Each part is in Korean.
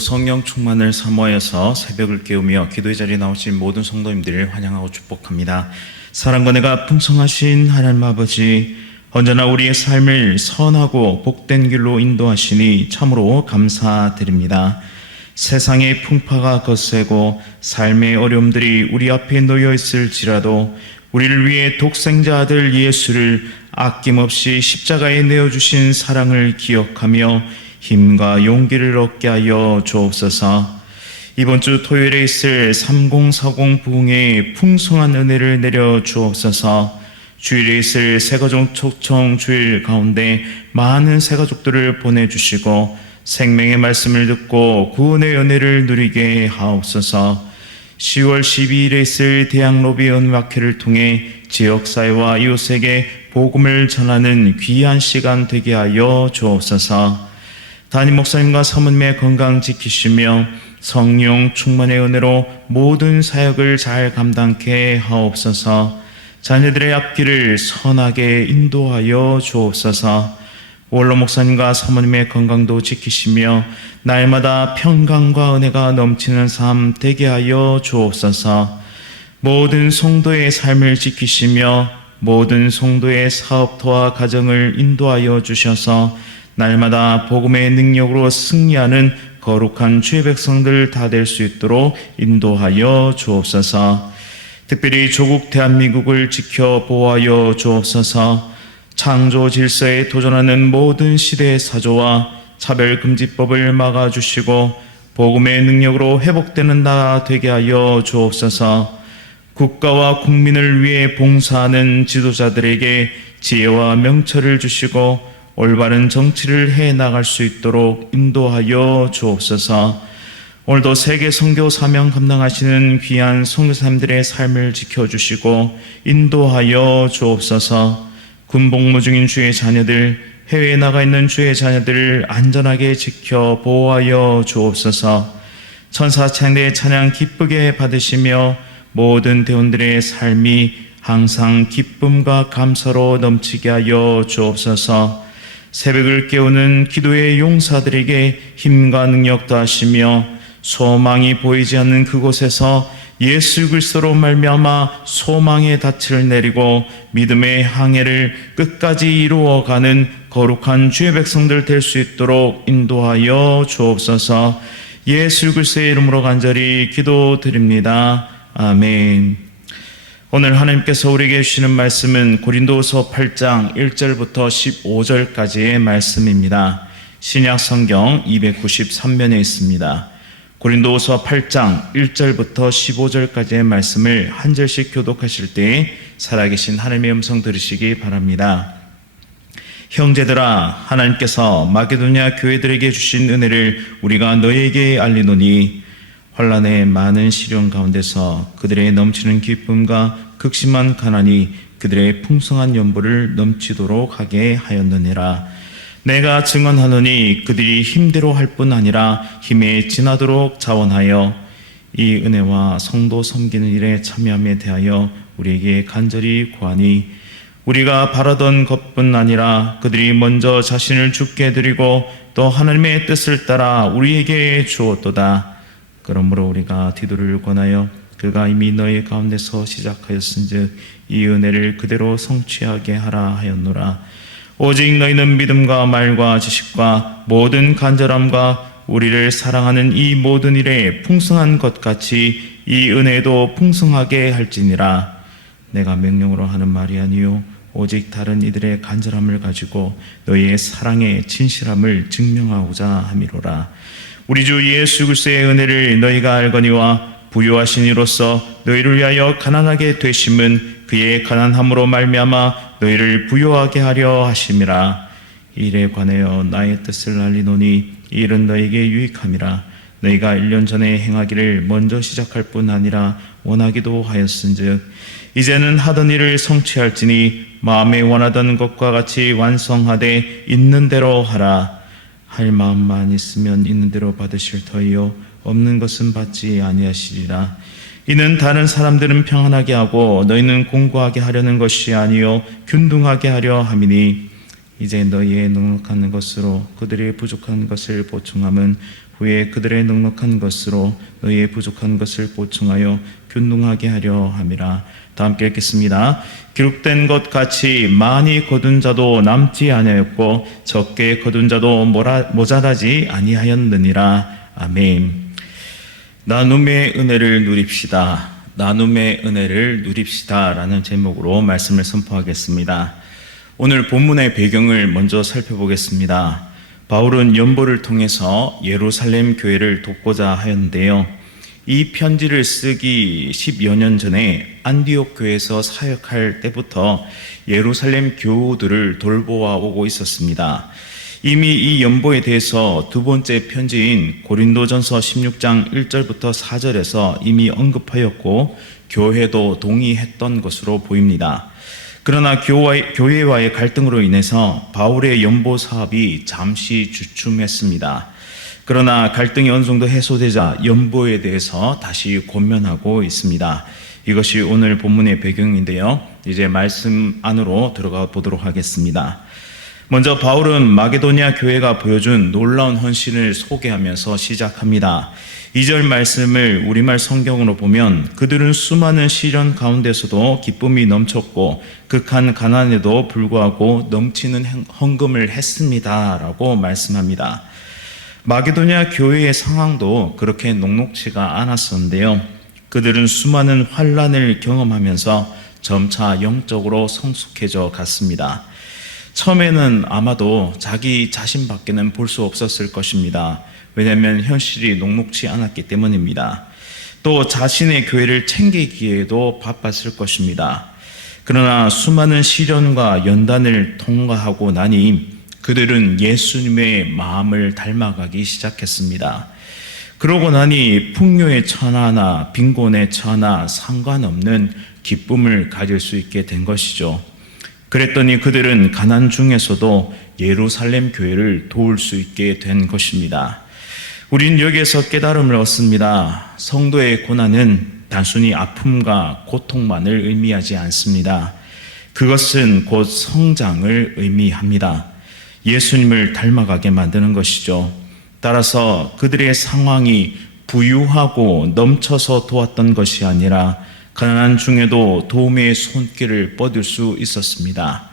성령 충만을 사모하여서 새벽을 깨우며 기도의 자리에 나오신 모든 성도님들을 환영하고 축복합니다. 사랑과 은혜가 풍성하신 하나님 아버지, 언제나 우리의 삶을 선하고 복된 길로 인도하시니 참으로 감사드립니다. 세상의 풍파가 거세고 삶의 어려움들이 우리 앞에 놓여 있을지라도 우리를 위해 독생자 아들 예수를 아낌없이 십자가에 내어주신 사랑을 기억하며 힘과 용기를 얻게 하여 주옵소서. 이번 주 토요일에 있을 3040 부흥의 풍성한 은혜를 내려 주옵소서. 주일에 있을 새가족 초청 주일 가운데 많은 새가족들을 보내주시고 생명의 말씀을 듣고 구원의 은혜를 누리게 하옵소서. 10월 12일에 있을 대학로비 은박회를 통해 지역사회와 이웃에게 복음을 전하는 귀한 시간 되게 하여 주옵소서. 담임 목사님과 사모님의 건강 지키시며 성령 충만의 은혜로 모든 사역을 잘 감당케 하옵소서. 자녀들의 앞길을 선하게 인도하여 주옵소서. 원로 목사님과 사모님의 건강도 지키시며 날마다 평강과 은혜가 넘치는 삶 되게 하여 주옵소서. 모든 성도의 삶을 지키시며 모든 성도의 사업터와 가정을 인도하여 주셔서 날마다 복음의 능력으로 승리하는 거룩한 주의 백성들 다 될 수 있도록 인도하여 주옵소서. 특별히 조국 대한민국을 지켜 보호하여 주옵소서. 창조 질서에 도전하는 모든 시대의 사조와 차별금지법을 막아주시고 복음의 능력으로 회복되는 나라 되게 하여 주옵소서. 국가와 국민을 위해 봉사하는 지도자들에게 지혜와 명철을 주시고 올바른 정치를 해나갈 수 있도록 인도하여 주옵소서. 오늘도 세계 선교 사명 감당하시는 귀한 선교사님들의 삶을 지켜주시고 인도하여 주옵소서. 군복무 중인 주의 자녀들, 해외에 나가 있는 주의 자녀들을 안전하게 지켜 보호하여 주옵소서. 천사창대의 찬양 기쁘게 받으시며 모든 대원들의 삶이 항상 기쁨과 감사로 넘치게 하여 주옵소서. 새벽을 깨우는 기도의 용사들에게 힘과 능력 더하시며 소망이 보이지 않는 그곳에서 예수 그리스도로 말미암아 소망의 닻을 내리고 믿음의 항해를 끝까지 이루어가는 거룩한 주의 백성들 될 수 있도록 인도하여 주옵소서. 예수 그리스도의 이름으로 간절히 기도드립니다. 아멘. 오늘 하나님께서 우리에게 주시는 말씀은 고린도후서 8장 1절부터 15절까지의 말씀입니다. 신약 성경 293면에 있습니다. 고린도후서 8장 1절부터 15절까지의 말씀을 한 절씩 교독하실 때 살아계신 하나님의 음성 들으시기 바랍니다. 형제들아, 하나님께서 마게도냐 교회들에게 주신 은혜를 우리가 너희에게 알리노니 환난의 많은 시련 가운데서 그들의 넘치는 기쁨과 극심한 가난이 그들의 풍성한 연보를 넘치도록 하게 하였느니라. 내가 증언하노니 그들이 힘대로 할 뿐 아니라 힘에 지나도록 자원하여 이 은혜와 성도 섬기는 일에 참여함에 대하여 우리에게 간절히 구하니 우리가 바라던 것뿐 아니라 그들이 먼저 자신을 죽게 드리고 또 하나님의 뜻을 따라 우리에게 주었도다. 그러므로 우리가 디도를 권하여 그가 이미 너희 가운데서 시작하였은즉 이 은혜를 그대로 성취하게 하라 하였노라. 오직 너희는 믿음과 말과 지식과 모든 간절함과 우리를 사랑하는 이 모든 일에 풍성한 것 같이 이 은혜도 풍성하게 할지니라. 내가 명령으로 하는 말이 아니요 오직 다른 이들의 간절함을 가지고 너희의 사랑의 진실함을 증명하고자 함이로라. 우리 주 예수 그리스도의 은혜를 너희가 알거니와 부요하신 이로써 너희를 위하여 가난하게 되심은 그의 가난함으로 말미암아 너희를 부요하게 하려 하심이라. 이 일에 관하여 나의 뜻을 알리노니 이 일은 너희에게 유익함이라. 너희가 1년 전에 행하기를 먼저 시작할 뿐 아니라 원하기도 하였은즉 이제는 하던 일을 성취할지니 마음에 원하던 것과 같이 완성하되 있는 대로 하라. 할 마음만 있으면 있는 대로 받으실 터이요 없는 것은 받지 아니하시리라. 이는 다른 사람들은 평안하게 하고 너희는 공고하게 하려는 것이 아니요 균등하게 하려 함이니 이제 너희의 넉넉한 것으로 그들의 부족한 것을 보충함은 후에 그들의 넉넉한 것으로 너희의 부족한 것을 보충하여 균등하게 하려 함이라. 다 함께 읽겠습니다. 기록된 것 같이 많이 거둔 자도 남지 아니하였고 적게 거둔 자도 모자라지 아니하였느니라. 아멘. 나눔의 은혜를 누립시다. 나눔의 은혜를 누립시다 라는 제목으로 말씀을 선포하겠습니다. 오늘 본문의 배경을 먼저 살펴보겠습니다. 바울은 연보를 통해서 예루살렘 교회를 돕고자 하였는데요. 이 편지를 쓰기 10여 년 전에 안디옥 교회에서 사역할 때부터 예루살렘 교우들을 돌보아 오고 있었습니다. 이미 이 연보에 대해서 두 번째 편지인 고린도전서 16장 1절부터 4절에서 이미 언급하였고 교회도 동의했던 것으로 보입니다. 그러나 교회와의 갈등으로 인해서 바울의 연보 사업이 잠시 주춤했습니다. 그러나 갈등이 어느 정도 해소되자 연보에 대해서 다시 권면하고 있습니다. 이것이 오늘 본문의 배경인데요. 이제 말씀 안으로 들어가 보도록 하겠습니다. 먼저 바울은 마게도니아 교회가 보여준 놀라운 헌신을 소개하면서 시작합니다. 2절 말씀을 우리말 성경으로 보면 그들은 수많은 시련 가운데서도 기쁨이 넘쳤고 극한 가난에도 불구하고 넘치는 헌금을 했습니다 라고 말씀합니다. 마게도니아 교회의 상황도 그렇게 녹록지가 않았었는데요. 그들은 수많은 환난을 경험하면서 점차 영적으로 성숙해져 갔습니다. 처음에는 아마도 자기 자신밖에는 볼 수 없었을 것입니다. 왜냐하면 현실이 녹록지 않았기 때문입니다. 또 자신의 교회를 챙기기에도 바빴을 것입니다. 그러나 수많은 시련과 연단을 통과하고 나니 그들은 예수님의 마음을 닮아가기 시작했습니다. 그러고 나니 풍요의 처나나 빈곤의 처나 상관없는 기쁨을 가질 수 있게 된 것이죠. 그랬더니 그들은 가난 중에서도 예루살렘 교회를 도울 수 있게 된 것입니다. 우린 여기에서 깨달음을 얻습니다. 성도의 고난은 단순히 아픔과 고통만을 의미하지 않습니다. 그것은 곧 성장을 의미합니다. 예수님을 닮아가게 만드는 것이죠. 따라서 그들의 상황이 부유하고 넘쳐서 도왔던 것이 아니라 가난한 중에도 도움의 손길을 뻗을 수 있었습니다.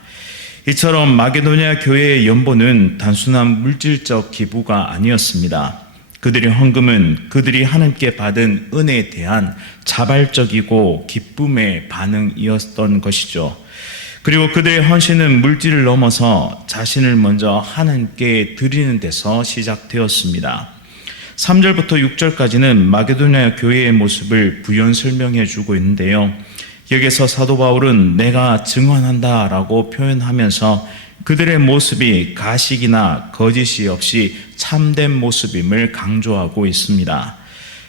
이처럼 마게도니아 교회의 연보는 단순한 물질적 기부가 아니었습니다. 그들의 헌금은 그들이 하나님께 받은 은혜에 대한 자발적이고 기쁨의 반응이었던 것이죠. 그리고 그들의 헌신은 물질을 넘어서 자신을 먼저 하나님께 드리는 데서 시작되었습니다. 3절부터 6절까지는 마게도니아 교회의 모습을 부연 설명해 주고 있는데요. 여기서 사도 바울은 내가 증언한다 라고 표현하면서 그들의 모습이 가식이나 거짓이 없이 참된 모습임을 강조하고 있습니다.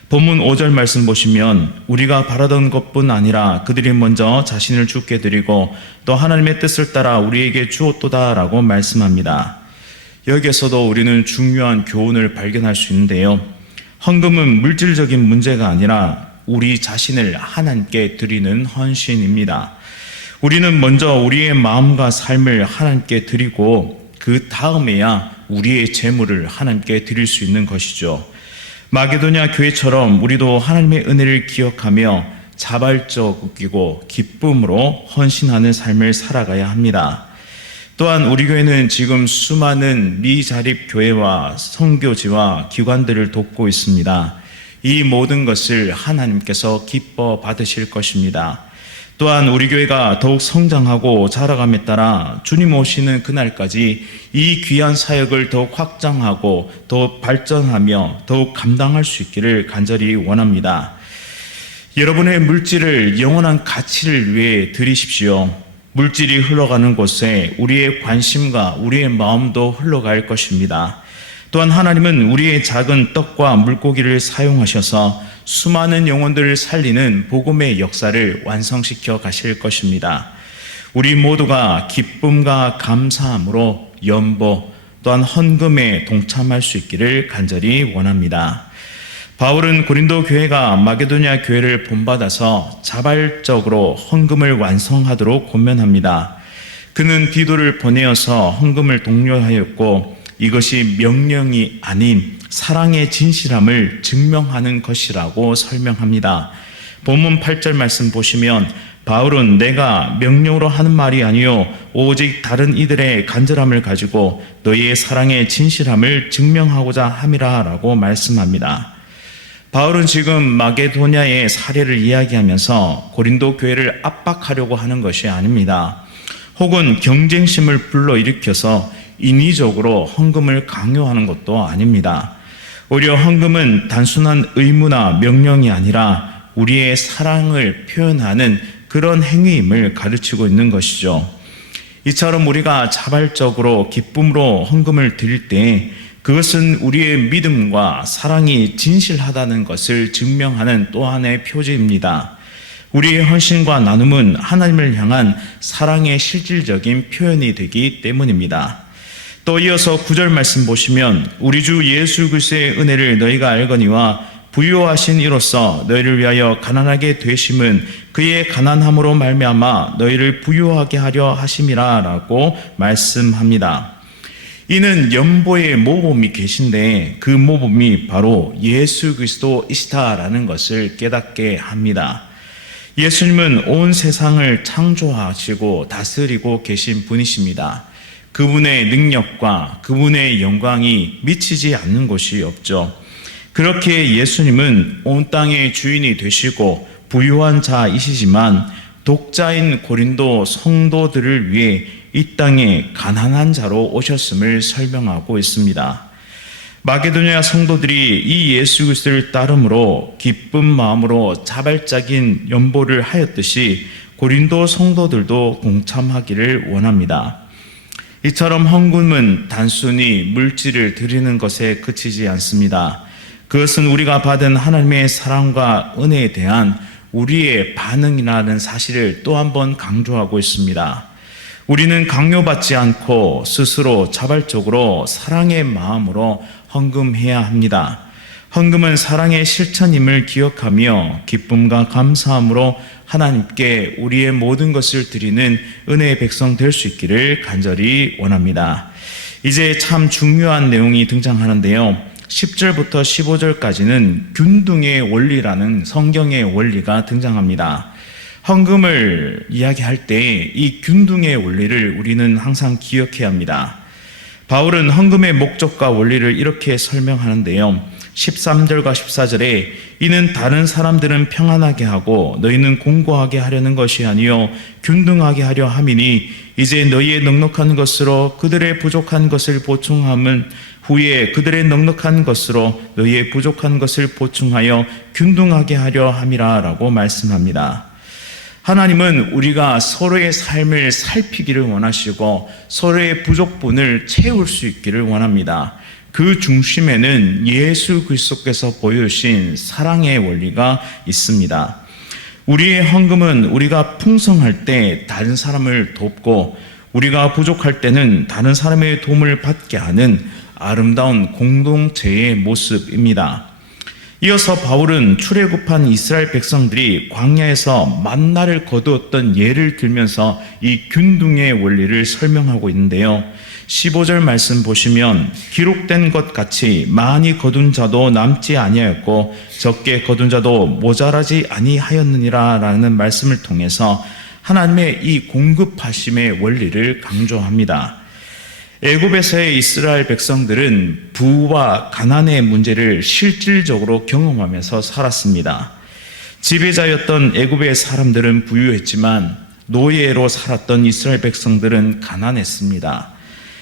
본문 5절 말씀 보시면 우리가 바라던 것뿐 아니라 그들이 먼저 자신을 주께 드리고 또 하나님의 뜻을 따라 우리에게 주었도다 라고 말씀합니다. 여기에서도 우리는 중요한 교훈을 발견할 수 있는데요. 헌금은 물질적인 문제가 아니라 우리 자신을 하나님께 드리는 헌신입니다. 우리는 먼저 우리의 마음과 삶을 하나님께 드리고 그 다음에야 우리의 재물을 하나님께 드릴 수 있는 것이죠. 마게도니아 교회처럼 우리도 하나님의 은혜를 기억하며 자발적이고 기쁨으로 헌신하는 삶을 살아가야 합니다. 또한 우리 교회는 지금 수많은 미자립 교회와 선교지와 기관들을 돕고 있습니다. 이 모든 것을 하나님께서 기뻐 받으실 것입니다. 또한 우리 교회가 더욱 성장하고 자라감에 따라 주님 오시는 그날까지 이 귀한 사역을 더욱 확장하고 더욱 발전하며 더욱 감당할 수 있기를 간절히 원합니다. 여러분의 물질을 영원한 가치를 위해 드리십시오. 물질이 흘러가는 곳에 우리의 관심과 우리의 마음도 흘러갈 것입니다. 또한 하나님은 우리의 작은 떡과 물고기를 사용하셔서 수많은 영혼들을 살리는 복음의 역사를 완성시켜 가실 것입니다. 우리 모두가 기쁨과 감사함으로 연보 또한 헌금에 동참할 수 있기를 간절히 원합니다. 바울은 고린도 교회가 마게도니아 교회를 본받아서 자발적으로 헌금을 완성하도록 권면합니다. 그는 디도를 보내어서 헌금을 독려하였고 이것이 명령이 아닌 사랑의 진실함을 증명하는 것이라고 설명합니다. 본문 8절 말씀 보시면 바울은 내가 명령으로 하는 말이 아니요 오직 다른 이들의 간절함을 가지고 너희의 사랑의 진실함을 증명하고자 함이라 라고 말씀합니다. 바울은 지금 마게도냐의 사례를 이야기하면서 고린도 교회를 압박하려고 하는 것이 아닙니다. 혹은 경쟁심을 불러일으켜서 인위적으로 헌금을 강요하는 것도 아닙니다. 오히려 헌금은 단순한 의무나 명령이 아니라 우리의 사랑을 표현하는 그런 행위임을 가르치고 있는 것이죠. 이처럼 우리가 자발적으로 기쁨으로 헌금을 드릴 때 그것은 우리의 믿음과 사랑이 진실하다는 것을 증명하는 또 하나의 표지입니다. 우리의 헌신과 나눔은 하나님을 향한 사랑의 실질적인 표현이 되기 때문입니다. 또 이어서 9절 말씀 보시면 우리 주 예수 그리스도의 은혜를 너희가 알거니와 부요하신 이로써 너희를 위하여 가난하게 되심은 그의 가난함으로 말미암아 너희를 부요하게 하려 하심이라 라고 말씀합니다. 이는 연보의 모범이 계신데 그 모범이 바로 예수 그리스도이시다라는 것을 깨닫게 합니다. 예수님은 온 세상을 창조하시고 다스리고 계신 분이십니다. 그분의 능력과 그분의 영광이 미치지 않는 곳이 없죠. 그렇게 예수님은 온 땅의 주인이 되시고 부유한 자이시지만 독자인 고린도 성도들을 위해 이 땅에 가난한 자로 오셨음을 설명하고 있습니다. 마게도냐 성도들이 이 예수 그리스도를 따름으로 기쁜 마음으로 자발적인 연보를 하였듯이 고린도 성도들도 동참하기를 원합니다. 이처럼 헌금은 단순히 물질을 드리는 것에 그치지 않습니다. 그것은 우리가 받은 하나님의 사랑과 은혜에 대한 우리의 반응이라는 사실을 또 한 번 강조하고 있습니다. 우리는 강요받지 않고 스스로 자발적으로 사랑의 마음으로 헌금해야 합니다. 헌금은 사랑의 실천임을 기억하며 기쁨과 감사함으로 하나님께 우리의 모든 것을 드리는 은혜의 백성 될 수 있기를 간절히 원합니다. 이제 참 중요한 내용이 등장하는데요. 10절부터 15절까지는 균등의 원리라는 성경의 원리가 등장합니다. 헌금을 이야기할 때 이 균등의 원리를 우리는 항상 기억해야 합니다. 바울은 헌금의 목적과 원리를 이렇게 설명하는데요. 13절과 14절에 이는 다른 사람들은 평안하게 하고 너희는 공고하게 하려는 것이 아니요 균등하게 하려 함이니 이제 너희의 넉넉한 것으로 그들의 부족한 것을 보충함은 후에 그들의 넉넉한 것으로 너희의 부족한 것을 보충하여 균등하게 하려 함이라 라고 말씀합니다. 하나님은 우리가 서로의 삶을 살피기를 원하시고 서로의 부족분을 채울 수 있기를 원합니다. 그 중심에는 예수 그리스도께서 보여주신 사랑의 원리가 있습니다. 우리의 헌금은 우리가 풍성할 때 다른 사람을 돕고 우리가 부족할 때는 다른 사람의 도움을 받게 하는 아름다운 공동체의 모습입니다. 이어서 바울은 출애굽한 이스라엘 백성들이 광야에서 만나를 거두었던 예를 들면서 이 균등의 원리를 설명하고 있는데요. 15절 말씀 보시면 기록된 것 같이 많이 거둔 자도 남지 아니하였고 적게 거둔 자도 모자라지 아니하였느니라 라는 말씀을 통해서 하나님의 이 공급하심의 원리를 강조합니다. 애굽에서의 이스라엘 백성들은 부와 가난의 문제를 실질적으로 경험하면서 살았습니다. 지배자였던 애굽의 사람들은 부유했지만 노예로 살았던 이스라엘 백성들은 가난했습니다.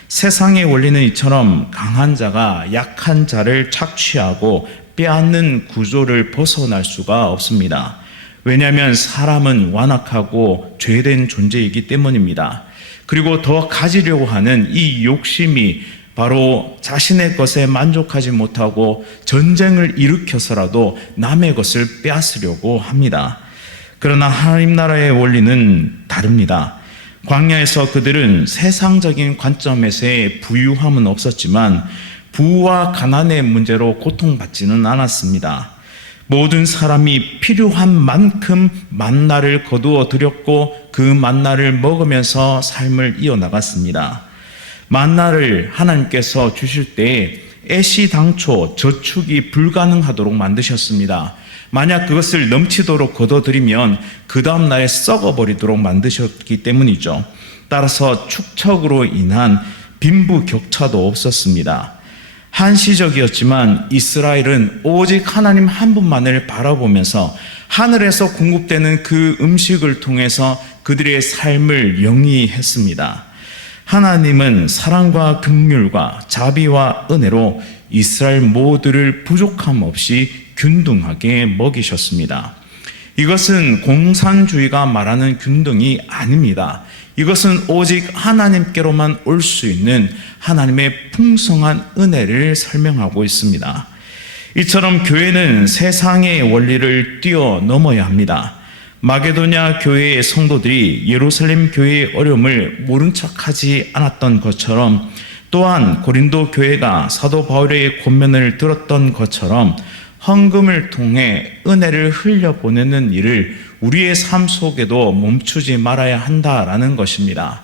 세상의 원리는 이처럼 강한 자가 약한 자를 착취하고 빼앗는 구조를 벗어날 수가 없습니다. 왜냐하면 사람은 완악하고 죄된 존재이기 때문입니다. 그리고 더 가지려고 하는 이 욕심이 바로 자신의 것에 만족하지 못하고 전쟁을 일으켜서라도 남의 것을 빼앗으려고 합니다. 그러나 하나님 나라의 원리는 다릅니다. 광야에서 그들은 세상적인 관점에서의 부유함은 없었지만 부와 가난의 문제로 고통받지는 않았습니다. 모든 사람이 필요한 만큼 만나를 거두어 드렸고 그 만나를 먹으면서 삶을 이어나갔습니다. 만나를 하나님께서 주실 때 애시당초 저축이 불가능하도록 만드셨습니다. 만약 그것을 넘치도록 거둬들이면 그 다음 날에 썩어버리도록 만드셨기 때문이죠. 따라서 축척으로 인한 빈부격차도 없었습니다. 한시적이었지만 이스라엘은 오직 하나님 한 분만을 바라보면서 하늘에서 공급되는 그 음식을 통해서 그들의 삶을 영위했습니다. 하나님은 사랑과 긍휼과 자비와 은혜로 이스라엘 모두를 부족함 없이 균등하게 먹이셨습니다. 이것은 공산주의가 말하는 균등이 아닙니다. 이것은 오직 하나님께로만 올 수 있는 하나님의 풍성한 은혜를 설명하고 있습니다. 이처럼 교회는 세상의 원리를 뛰어넘어야 합니다. 마게도냐 교회의 성도들이 예루살렘 교회의 어려움을 모른 척하지 않았던 것처럼, 또한 고린도 교회가 사도 바울의 권면을 들었던 것처럼 헌금을 통해 은혜를 흘려보내는 일을 우리의 삶 속에도 멈추지 말아야 한다라는 것입니다.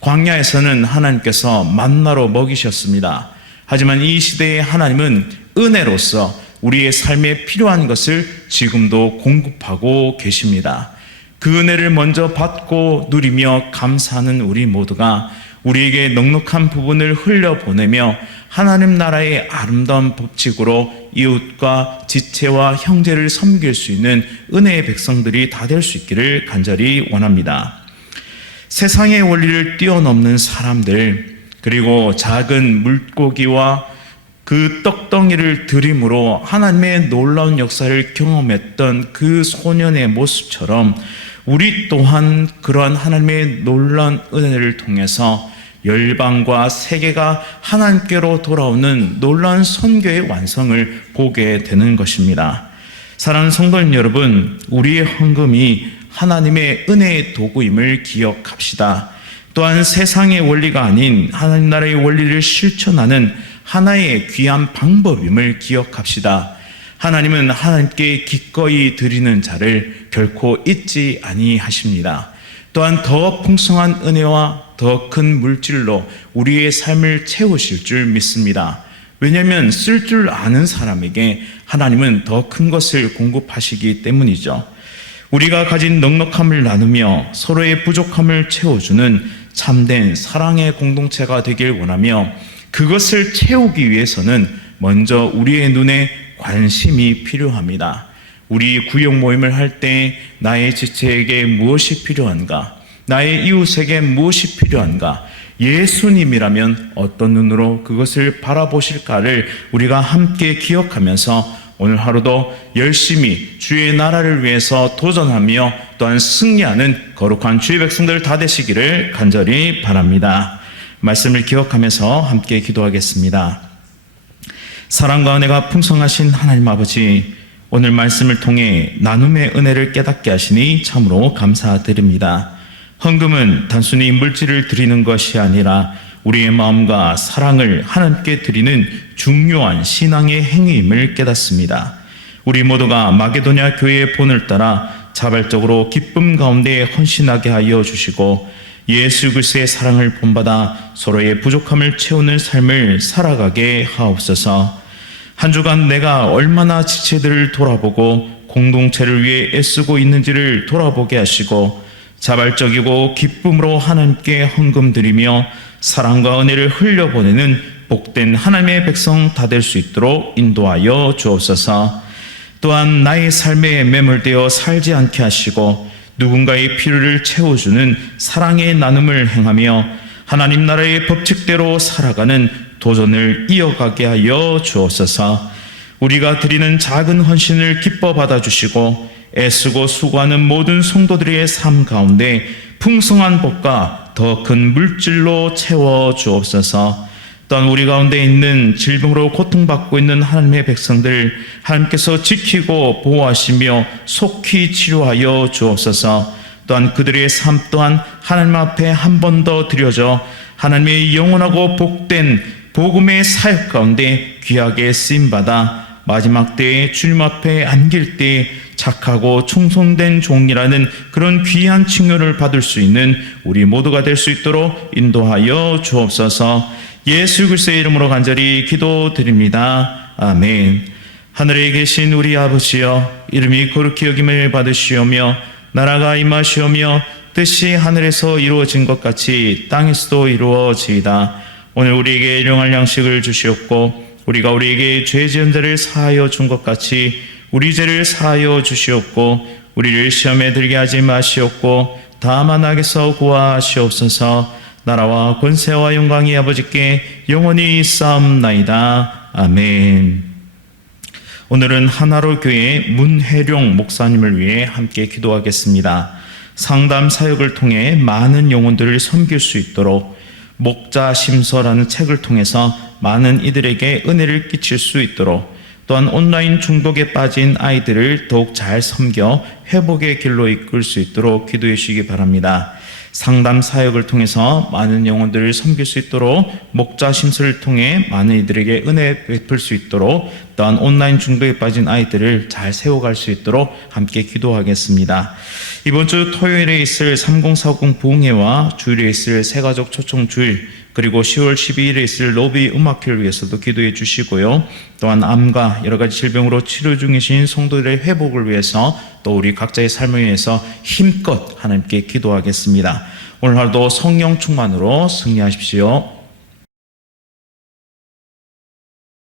광야에서는 하나님께서 만나로 먹이셨습니다. 하지만 이 시대의 하나님은 은혜로서 우리의 삶에 필요한 것을 지금도 공급하고 계십니다. 그 은혜를 먼저 받고 누리며 감사하는 우리 모두가 우리에게 넉넉한 부분을 흘려보내며 하나님 나라의 아름다운 법칙으로 이웃과 지체와 형제를 섬길 수 있는 은혜의 백성들이 다 될 수 있기를 간절히 원합니다. 세상의 원리를 뛰어넘는 사람들, 그리고 작은 물고기와 그 떡덩이를 드림으로 하나님의 놀라운 역사를 경험했던 그 소년의 모습처럼 우리 또한 그러한 하나님의 놀라운 은혜를 통해서 열방과 세계가 하나님께로 돌아오는 놀라운 선교의 완성을 보게 되는 것입니다. 사랑하는 성도님 여러분, 우리의 헌금이 하나님의 은혜의 도구임을 기억합시다. 또한 세상의 원리가 아닌 하나님 나라의 원리를 실천하는 하나의 귀한 방법임을 기억합시다. 하나님은 하나님께 기꺼이 드리는 자를 결코 잊지 아니하십니다. 또한 더 풍성한 은혜와 더 큰 물질로 우리의 삶을 채우실 줄 믿습니다. 왜냐하면 쓸 줄 아는 사람에게 하나님은 더 큰 것을 공급하시기 때문이죠. 우리가 가진 넉넉함을 나누며 서로의 부족함을 채워주는 참된 사랑의 공동체가 되길 원하며, 그것을 채우기 위해서는 먼저 우리의 눈에 관심이 필요합니다. 우리 구역 모임을 할 때 나의 지체에게 무엇이 필요한가? 나의 이웃에게 무엇이 필요한가? 예수님이라면 어떤 눈으로 그것을 바라보실까를 우리가 함께 기억하면서 오늘 하루도 열심히 주의 나라를 위해서 도전하며 또한 승리하는 거룩한 주의 백성들 다 되시기를 간절히 바랍니다. 말씀을 기억하면서 함께 기도하겠습니다. 사랑과 은혜가 풍성하신 하나님 아버지, 오늘 말씀을 통해 나눔의 은혜를 깨닫게 하시니 참으로 감사드립니다. 헌금은 단순히 물질을 드리는 것이 아니라 우리의 마음과 사랑을 하나님께 드리는 중요한 신앙의 행위임을 깨닫습니다. 우리 모두가 마게도냐 교회의 본을 따라 자발적으로 기쁨 가운데 헌신하게 하여 주시고 예수 그리스도의 사랑을 본받아 서로의 부족함을 채우는 삶을 살아가게 하옵소서. 한 주간 내가 얼마나 지체들을 돌아보고 공동체를 위해 애쓰고 있는지를 돌아보게 하시고 자발적이고 기쁨으로 하나님께 헌금 드리며 사랑과 은혜를 흘려보내는 복된 하나님의 백성 다 될 수 있도록 인도하여 주옵소서. 또한 나의 삶에 매몰되어 살지 않게 하시고 누군가의 필요를 채워주는 사랑의 나눔을 행하며 하나님 나라의 법칙대로 살아가는 도전을 이어가게 하여 주옵소서. 우리가 드리는 작은 헌신을 기뻐 받아주시고 애쓰고 수고하는 모든 성도들의 삶 가운데 풍성한 복과 더 큰 물질로 채워 주옵소서. 또한 우리 가운데 있는 질병으로 고통받고 있는 하나님의 백성들 하나님께서 지키고 보호하시며 속히 치료하여 주옵소서. 또한 그들의 삶 또한 하나님 앞에 한 번 더 드려져 하나님의 영원하고 복된 복음의 사역 가운데 귀하게 쓰임받아 마지막 때에 주님 앞에 안길 때에 착하고 충성된 종이라는 그런 귀한 칭호를 받을 수 있는 우리 모두가 될 수 있도록 인도하여 주옵소서. 예수 그리스도의 이름으로 간절히 기도드립니다. 아멘. 하늘에 계신 우리 아버지여, 이름이 거룩히 여김을 받으시오며 나라가 임하시오며 뜻이 하늘에서 이루어진 것 같이 땅에서도 이루어지이다. 오늘 우리에게 일용할 양식을 주시옵고 우리가 우리에게 죄 지은 자를 사하여 준 것 같이 우리 죄를 사하여 주시옵고 우리를 시험에 들게 하지 마시옵고 다만 악에서 구하시옵소서. 나라와 권세와 영광이 아버지께 영원히 있사옵나이다. 아멘. 오늘은 하나로 교회 문혜룡 목사님을 위해 함께 기도하겠습니다. 상담 사역을 통해 많은 영혼들을 섬길 수 있도록 목자심서라는 책을 통해서 많은 이들에게 은혜를 끼칠 수 있도록, 또한 온라인 중독에 빠진 아이들을 더욱 잘 섬겨 회복의 길로 이끌 수 있도록 기도해 주시기 바랍니다. 상담 사역을 통해서 많은 영혼들을 섬길 수 있도록, 목자 심서를 통해 많은 이들에게 은혜 베풀 수 있도록, 또한 온라인 중독에 빠진 아이들을 잘 세워갈 수 있도록 함께 기도하겠습니다. 이번 주 토요일에 있을 3040 부흥회와 주일에 있을 새가족 초청 주일, 그리고 10월 12일에 있을 로비 음악회를 위해서도 기도해 주시고요. 또한 암과 여러 가지 질병으로 치료 중이신 성도들의 회복을 위해서, 또 우리 각자의 삶을 위해서 힘껏 하나님께 기도하겠습니다. 오늘 하루도 성령 충만으로 승리하십시오.